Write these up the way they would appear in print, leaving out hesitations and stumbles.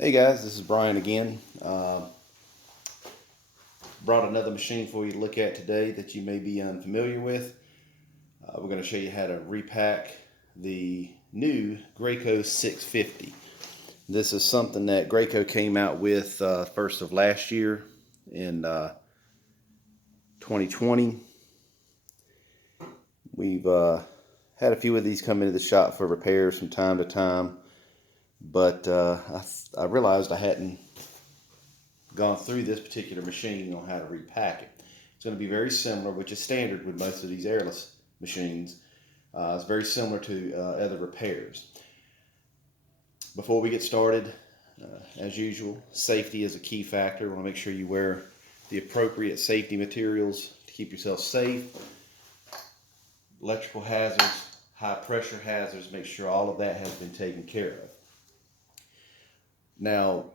Hey guys, this is Brian again. Brought another machine for you to look at today that you may be unfamiliar with. We're going to show you how to repack the new Graco 650. This is something that Graco came out with first of last year in 2020. We've had a few of these come into the shop for repairs from time to time, but I realized I hadn't gone through this particular machine on how to repack it. It's going to be very similar, which is standard with most of these airless machines. It's very similar to other repairs. Before we get started, as usual, safety is a key factor. We want to make sure you wear the appropriate safety materials to keep yourself safe. Electrical hazards, high pressure hazards, make sure all of that has been taken care of. Now,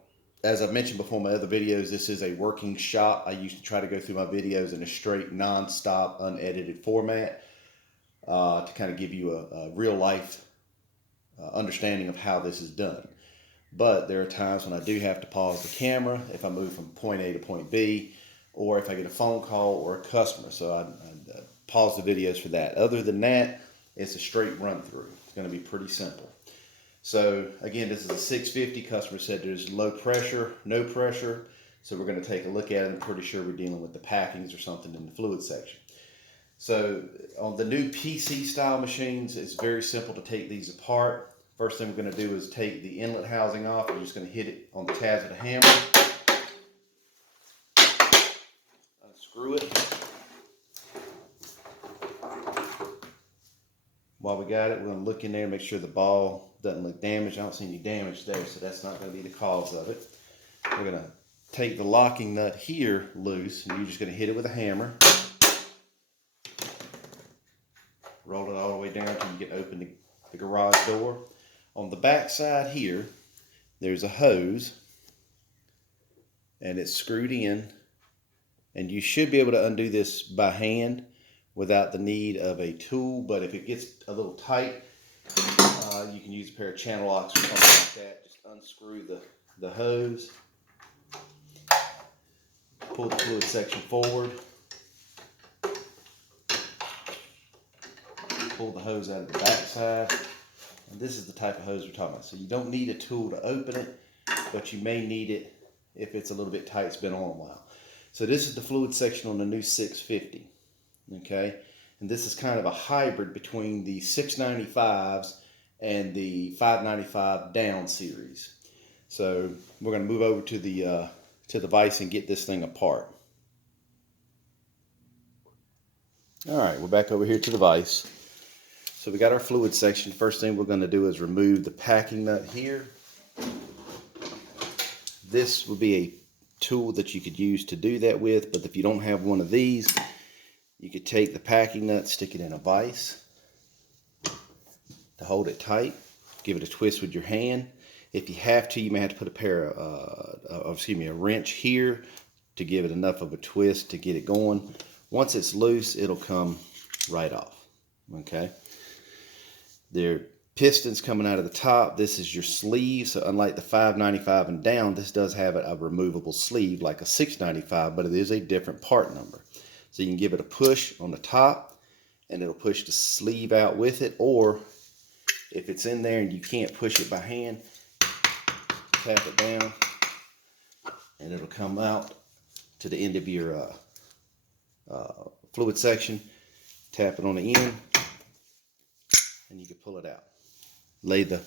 as I've mentioned before in my other videos, this is a working shop. I used to try to go through my videos in a straight, non-stop, unedited format to kind of give you a real-life understanding of how this is done. But there are times when I do have to pause the camera if I move from point A to point B, or if I get a phone call or a customer. So I pause the videos for that. Other than that, it's a straight run-through. It's going to be pretty simple. So again, this is a 650. Customer said there's low pressure, no pressure. So we're going to take a look at it. I'm pretty sure we're dealing with the packings or something in the fluid section. So on the new PC style machines, it's very simple to take these apart. First thing we're going to do is take the inlet housing off. We're just going to hit it on the tabs with a hammer. Unscrew it. While we got it, we're going to look in there and make sure the ball doesn't look damaged. I don't see any damage there, so that's not going to be the cause of it. We're going to take the locking nut here loose, and you're just going to hit it with a hammer. Roll it all the way down until you get open the garage door. On the back side here, there's a hose, and it's screwed in, and you should be able to undo this by hand without the need of a tool, but if it gets a little tight, you can use a pair of channel locks or something like that. Just unscrew the hose, pull the fluid section forward, pull the hose out of the back side, and this is the type of hose we're talking about. So you don't need a tool to open it, but you may need it if it's a little bit tight, it's been on a while. So this is the fluid section on the new 650. Okay, and this is kind of a hybrid between the 695s and the 595 down series. So we're going to move over to the vise and get this thing apart. All right, we're back over here to the vise. So we got our fluid section. First thing we're going to do is remove the packing nut here. This will be a tool that you could use to do that with, but if you don't have one of these, you could take the packing nut, stick it in a vise to hold it tight. Give it a twist with your hand. If you have to, you may have to put a wrench here to give it enough of a twist to get it going. Once it's loose, it'll come right off. Okay. There are pistons coming out of the top. This is your sleeve. So unlike the 595 and down, this does have a removable sleeve like a 695, but it is a different part number. So you can give it a push on the top and it'll push the sleeve out with it, or if it's in there and you can't push it by hand, tap it down and it'll come out to the end of your fluid section. Tap it on the end and you can pull it out. Lay the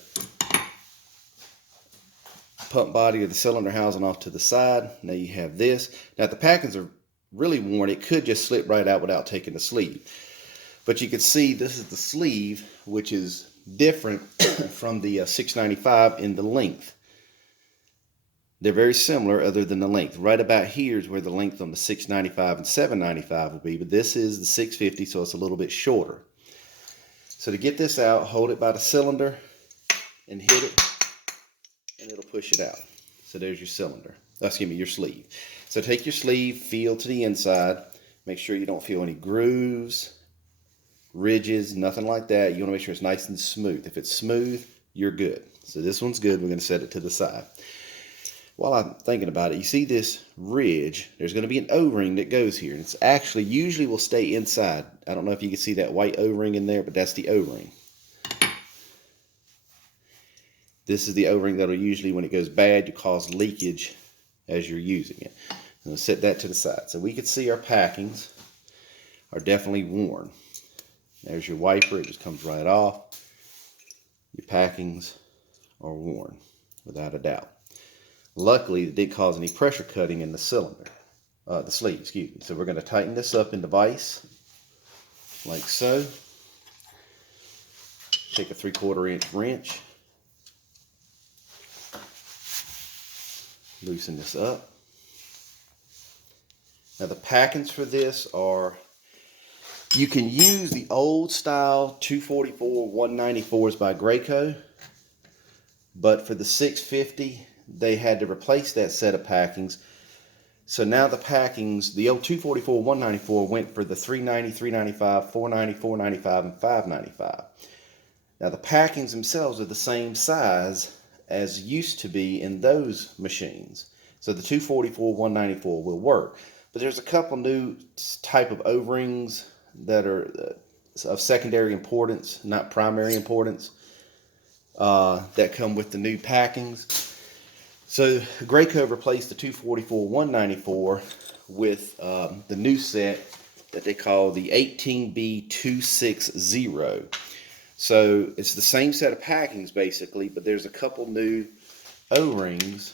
pump body or the cylinder housing off to the side. Now you have this. Now if the packings are really worn, it could just slip right out without taking the sleeve. But you can see this is the sleeve, which is different from the 695 in the length. They're very similar other than the length. Right about here is where the length on the 695 and 795 will be, but this is the 650, so it's a little bit shorter. So to get this out, hold it by the cylinder and hit it, and it'll push it out. So there's your cylinder. Excuse me, your sleeve. So take your sleeve, feel to the inside. Make sure you don't feel any grooves, ridges, nothing like that. You want to make sure it's nice and smooth. If it's smooth, you're good. So this one's good. We're going to set it to the side. while I'm thinking about it, you see this ridge, there's going to be an O-ring that goes here. And it's actually usually will stay inside. I don't know if you can see that white O-ring in there, but that's the O-ring. This is the O-ring that'll usually, when it goes bad, you cause leakage as you're using it. I'm going to set that to the side. So we can see our packings are definitely worn. There's your wiper, it just comes right off. Your packings are worn, without a doubt. Luckily, it didn't cause any pressure cutting in the cylinder, the sleeve, excuse me. So we're going to tighten this up in the vise, like so. Take a 3/4 inch wrench. Loosen this up. Now the packings for this are, you can use the old style 244 194s by Graco, but for the 650, they had to replace that set of packings. So now the packings, the old 244 194 went for the 390, 395, 490, 495, and 595. Now the packings themselves are the same size as used to be in those machines. So the 244 194 will work. But there's a couple new type of O-rings that are of secondary importance, not primary importance, that come with the new packings. So Graco replaced the 244 194 with the new set that they call the 18B260. So it's the same set of packings basically, but there's a couple new O-rings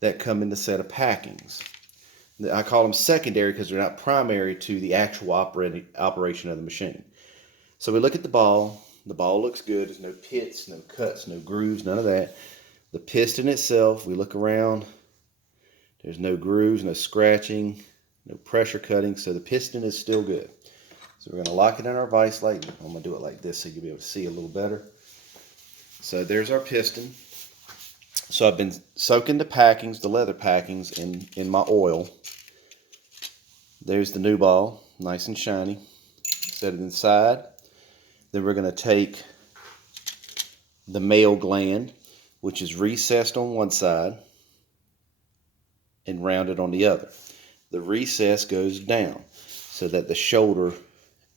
that come in the set of packings. I call them secondary because they're not primary to the actual operation of the machine. So we look at the ball. The ball looks good. There's no pits, no cuts, no grooves, none of that. The piston itself, we look around. There's no grooves, no scratching, no pressure cutting. So the piston is still good. So we're going to lock it in our vise like, I'm going to do it like this so you'll be able to see a little better. So there's our piston. So I've been soaking the packings, the leather packings, in my oil. There's the new ball, nice and shiny. Set it inside. Then we're going to take the male gland, which is recessed on one side and rounded on the other. The recess goes down so that the shoulder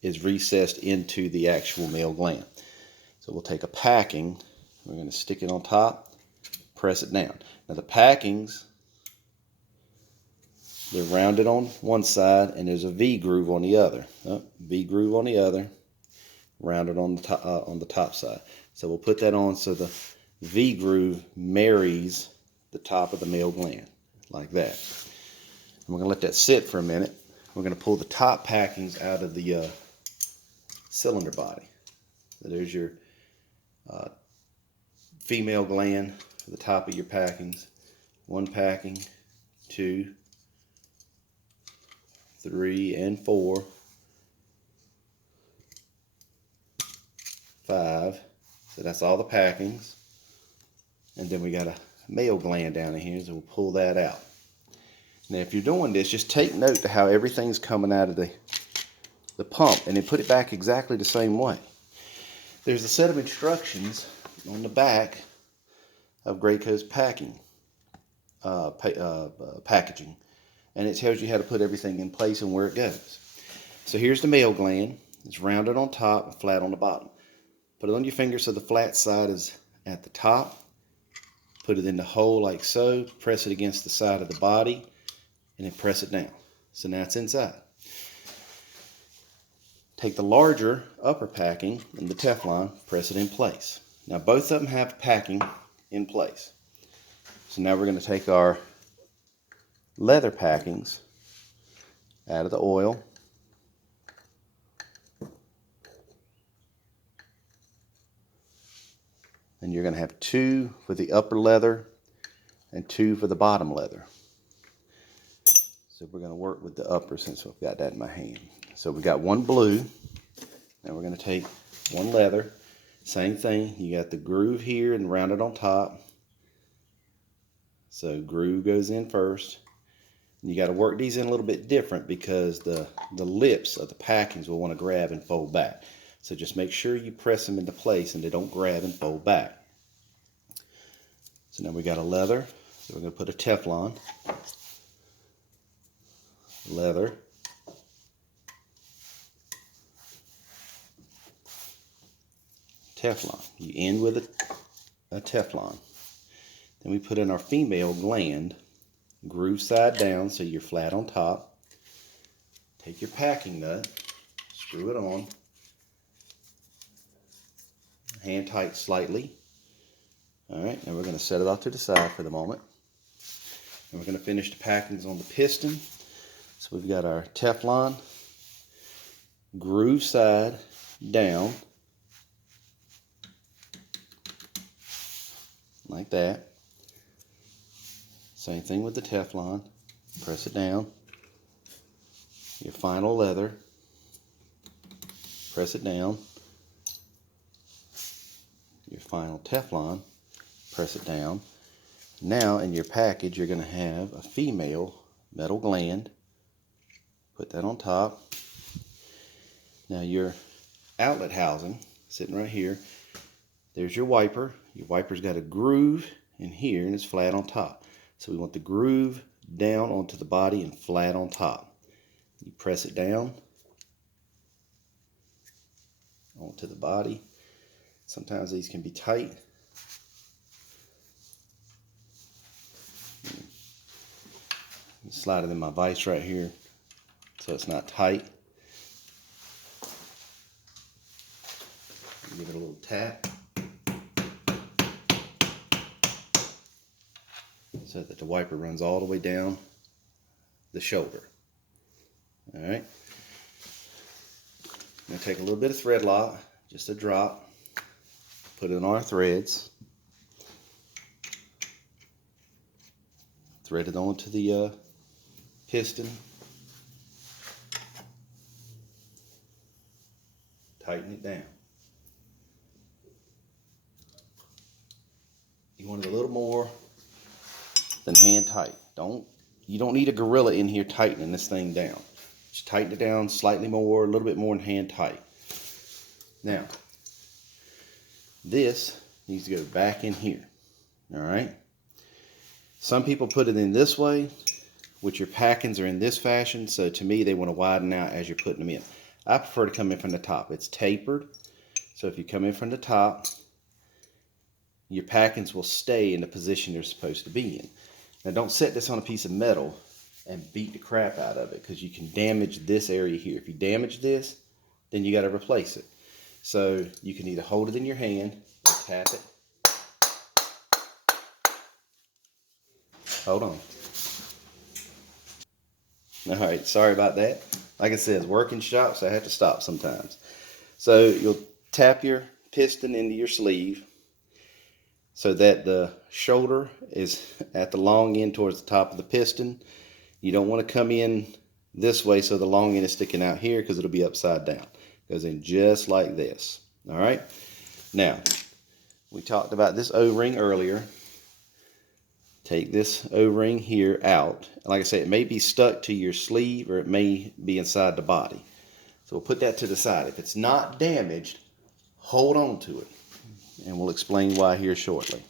is recessed into the actual male gland. So we'll take a packing, we're going to stick it on top, press it down. Now the packings, they're rounded on one side and there's a V groove on the other. V groove on the other, rounded on the top side. So we'll put that on so the V groove marries the top of the male gland, like that. And we're going to let that sit for a minute. We're going to pull the top packings out of the cylinder body. So there's your female gland for the top of your packings. One packing, 2, 3, and 4, 5. So that's all the packings. And then we got a male gland down in here, so we'll pull that out. Now if you're doing this, just take note to how everything's coming out of the pump, and then put it back exactly the same way. There's a set of instructions on the back of Graco's packaging, and it tells you how to put everything in place and where it goes. So here's the male gland. It's rounded on top and flat on the bottom. Put it on your finger so the flat side is at the top. Put it in the hole like so. Press it against the side of the body, and then press it down. So now it's inside. Take the larger upper packing and the Teflon, press it in place. Now both of them have packing in place. So now we're going to take our leather packings out of the oil. And you're going to have 2 for the upper leather and 2 for the bottom leather. So we're going to work with the upper since I've got that in my hand. So we got one blue. Now we're going to take one leather. Same thing. You got the groove here and rounded on top. So groove goes in first. And you got to work these in a little bit different because the lips of the packings will want to grab and fold back. So just make sure you press them into place and they don't grab and fold back. So now we got a leather, So we're going to put a Teflon, leather, Teflon. You end with a Teflon. Then we put in our female gland, groove side down so you're flat on top. Take your packing nut, screw it on, hand tight slightly. Alright, now we're going to set it off to the side for the moment. And we're going to finish the packings on the piston. So we've got our Teflon, groove side down, like that. Same thing with the Teflon. Press it down. Your final leather. Press it down. Your final Teflon. Press it down. Now in your package you're going to have a female metal gland. Put that on top. Now your outlet housing sitting right here. There's your wiper. Your wiper's got a groove in here and it's flat on top. So we want the groove down onto the body and flat on top. You press it down onto the body. Sometimes these can be tight. Slide it in my vise right here so it's not tight. Give it a little tap so that the wiper runs all the way down the shoulder. Alright. I'm going to take a little bit of thread lock, just a drop, put it on our threads, thread it onto the piston, tighten it down. You want it a little more than hand tight. You don't need a gorilla in here tightening this thing down. Just tighten it down slightly more, a little bit more than hand tight. Now, this needs to go back in here. Alright? Some people put it in this way, which your packings are in this fashion, so to me they want to widen out as you're putting them in. I prefer to come in from the top. It's tapered, so if you come in from the top, your packings will stay in the position they're supposed to be in. Now don't set this on a piece of metal and beat the crap out of it, because you can damage this area here. If you damage this, then you got to replace it. So you can either hold it in your hand or tap it. Hold on. Alright, sorry about that. Like I said, it's working shop, so I have to stop sometimes. So you'll tap your piston into your sleeve so that the shoulder is at the long end towards the top of the piston. You don't want to come in this way so the long end is sticking out here, because it'll be upside down. It goes in just like this. Alright? Now, we talked about this O-ring earlier. Take this O-ring here out. Like I said, it may be stuck to your sleeve or it may be inside the body. So we'll put that to the side. If it's not damaged, hold on to it. And we'll explain why here shortly.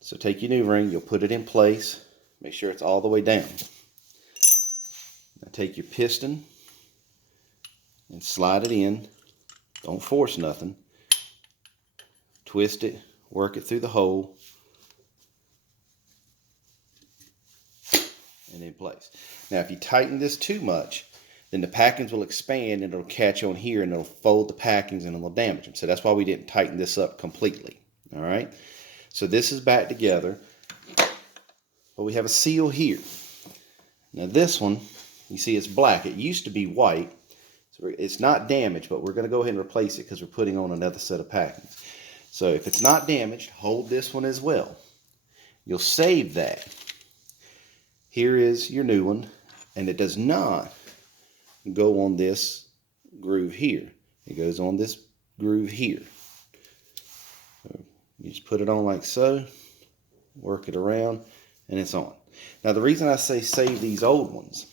So take your new ring, you'll put it in place. Make sure it's all the way down. Now take your piston and slide it in. Don't force nothing. Twist it, work it through the hole, and in place. Now if you tighten this too much, then the packings will expand and it'll catch on here and it'll fold the packings and it'll damage them. So that's why we didn't tighten this up completely. Alright? So this is back together. But we have a seal here. Now this one, you see it's black. It used to be white. So it's not damaged, but we're going to go ahead and replace it because we're putting on another set of packings. So if it's not damaged, hold this one as well. You'll save that. Here is your new one, and it does not go on this groove here. It goes on this groove here. So you just put it on like so, work it around, and it's on. Now the reason I say save these old ones,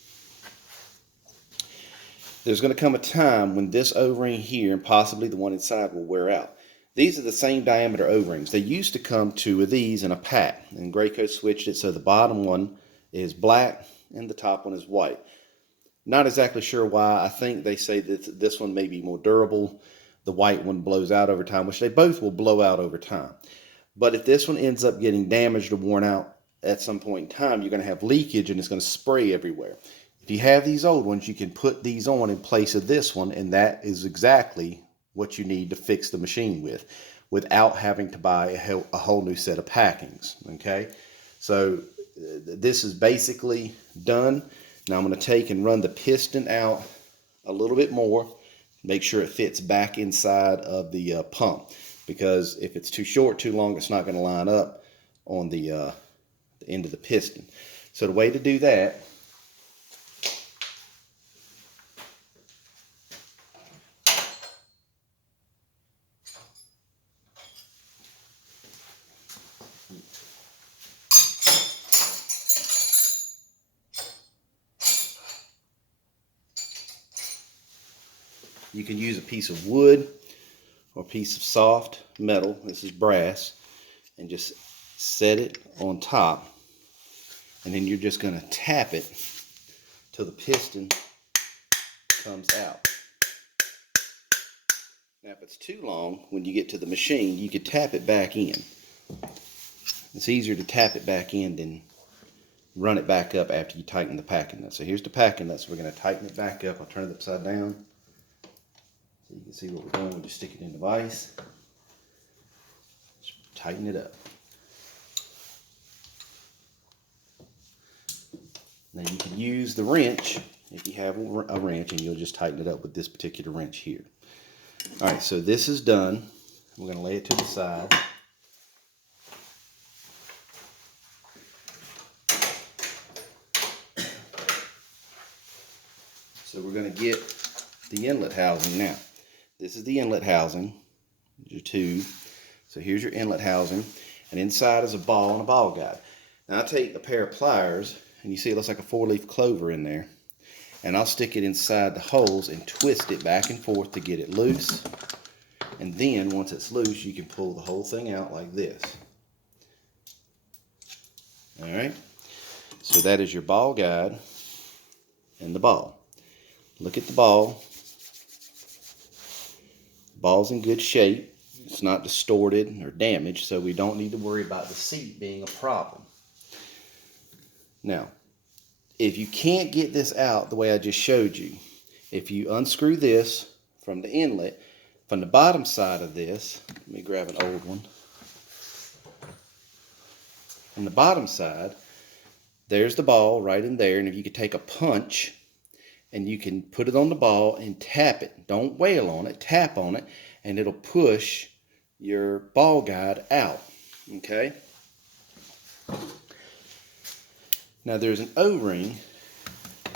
there's going to come a time when this O-ring here and possibly the one inside will wear out. These are the same diameter O-rings. They used to come two of these in a pack, and Graco switched it so the bottom one is black and the top one is white. Not exactly sure why. I think they say that this one may be more durable. The white one blows out over time, which they both will blow out over time. But if this one ends up getting damaged or worn out at some point in time, you're going to have leakage and it's going to spray everywhere. If you have these old ones, you can put these on in place of this one, and that is exactly what you need to fix the machine with, without having to buy a whole new set of packings. Okay, so this is basically done. Now I'm going to take and run the piston out a little bit more, make sure it fits back inside of the pump, because if it's too short, too long, it's not going to line up on the end of the piston. So the way to do that, you can use a piece of wood or a piece of soft metal, this is brass, and just set it on top, and then you're just going to tap it till the piston comes out. Now if it's too long, when you get to the machine, you could tap it back in. It's easier to tap it back in than run it back up after you tighten the packing nut. So here's the packing nut, so we're going to tighten it back up. I'll turn it upside down so you can see what we're doing. We'll just stick it in the vise, just tighten it up. Now you can use the wrench if you have a wrench, and you'll just tighten it up with this particular wrench here. Alright, so this is done. We're going to lay it to the side. So we're going to get the inlet housing now. This is the inlet housing, your tube. So here's your inlet housing, and inside is a ball and a ball guide. Now I take a pair of pliers, and you see it looks like a 4-leaf clover in there, and I'll stick it inside the holes and twist it back and forth to get it loose. And then once it's loose, you can pull the whole thing out like this. Alright, so that is your ball guide and the ball. Look at the ball. The ball's in good shape. It's not distorted or damaged, so we don't need to worry about the seat being a problem. Now, if you can't get this out the way I just showed you, if you unscrew this from the inlet, from the bottom side of this, let me grab an old one. On the bottom side, there's the ball right in there, and if you could take a punch and you can put it on the ball and tap it. Don't wail on it, tap on it, and it'll push your ball guide out. Okay? Now there's an O-ring.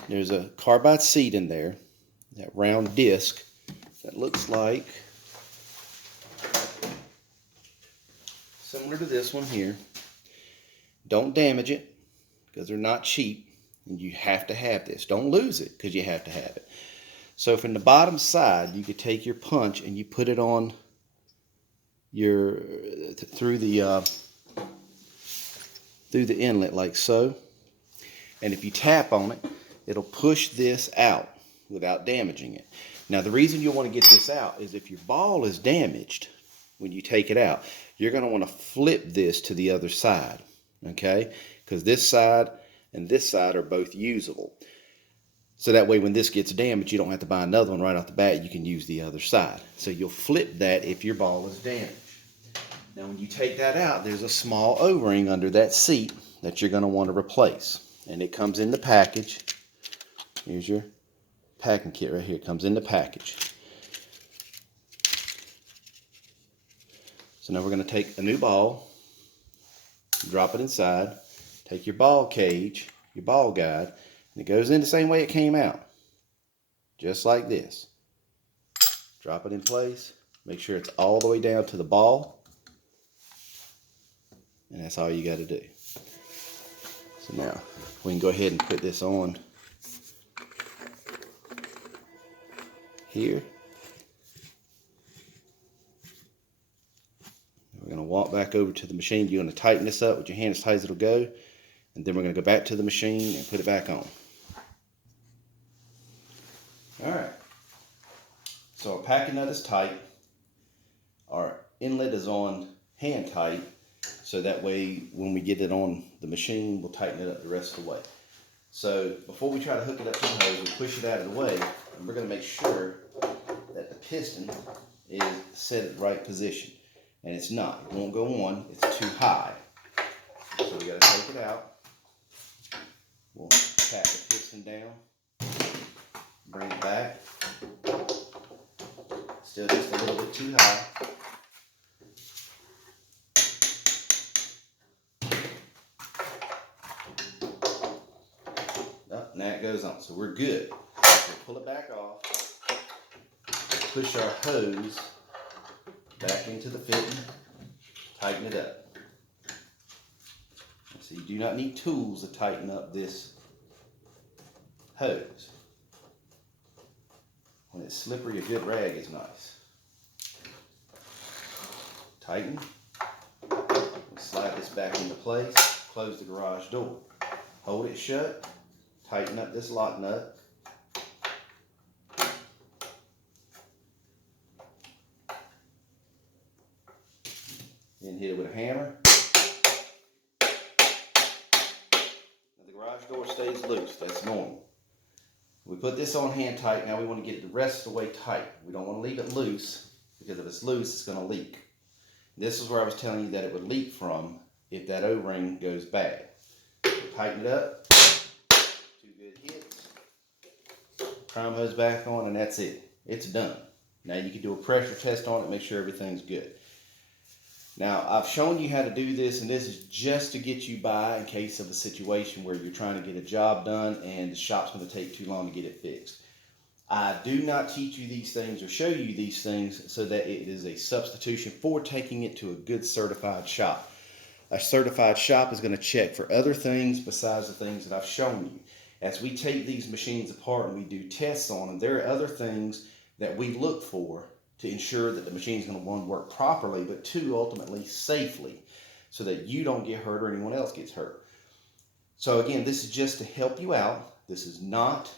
There's a carbide seat in there, that round disc that looks like similar to this one here. Don't damage it, because they're not cheap, and you have to have this. Don't lose it, because you have to have it. So from the bottom side, you could take your punch and you put it on your through the inlet like so. And if you tap on it, it'll push this out without damaging it. Now the reason you'll want to get this out is if your ball is damaged when you take it out, you're going to want to flip this to the other side. Okay? Because this side and this side are both usable. So that way when this gets damaged, you don't have to buy another one right off the bat. You can use the other side. So you'll flip that if your ball is damaged. Now when you take that out, there's a small O-ring under that seat that you're going to want to replace. And it comes in the package. Here's your packing kit right here. It comes in the package. So now we're going to take a new ball, drop it inside, take your ball cage, your ball guide, and it goes in the same way it came out. Just like this. Drop it in place. Make sure it's all the way down to the ball. And that's all you got to do. So now we can go ahead and put this on here. walk back over to the machine. You're going to tighten this up with your hand as tight as it'll go. And then we're going to go back to the machine and put it back on. Alright. So our packing nut is tight. Our inlet is on hand tight. So that way when we get it on the machine, we'll tighten it up the rest of the way. So before we try to hook it up to the hose, we push it out of the way. And we're going to make sure that the piston is set at the right position. And it's not. It won't go on. It's too high. So we got to take it out. We'll tap the piston down. Bring it back. Still just a little bit too high. Oh, now it goes on. So we're good. We'll pull it back off. Push our hose back into the fitting. Tighten it up. So you do not need tools to tighten up this hose. When it's slippery, a good rag is nice. Tighten. Slide this back into place. Close the garage door. Hold it shut. Tighten up this lock nut. Then hit it with a hammer. Now the garage door stays loose. That's normal. We put this on hand tight. Now we want to get it the rest of the way tight. We don't want to leave it loose, because if it's loose, it's going to leak. This is where I was telling you that it would leak from if that O-ring goes bad. So tighten it up. 2 good hits. Prime hose back on, and that's it. It's done. Now you can do a pressure test on it, make sure everything's good. Now, I've shown you how to do this, and this is just to get you by in case of a situation where you're trying to get a job done and the shop's going to take too long to get it fixed. I do not teach you these things or show you these things so that it is a substitution for taking it to a good certified shop. A certified shop is going to check for other things besides the things that I've shown you. As we take these machines apart and we do tests on them, there are other things that we look for to ensure that the machine is going to, one, work properly, but two, ultimately safely, so that you don't get hurt or anyone else gets hurt. So again, this is just to help you out. This is not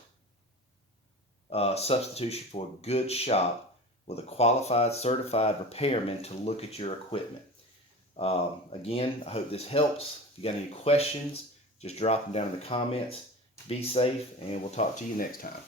a substitution for a good shop with a qualified, certified repairman to look at your equipment. Again, I hope this helps. If you got any questions, just drop them down in the comments. Be safe, and we'll talk to you next time.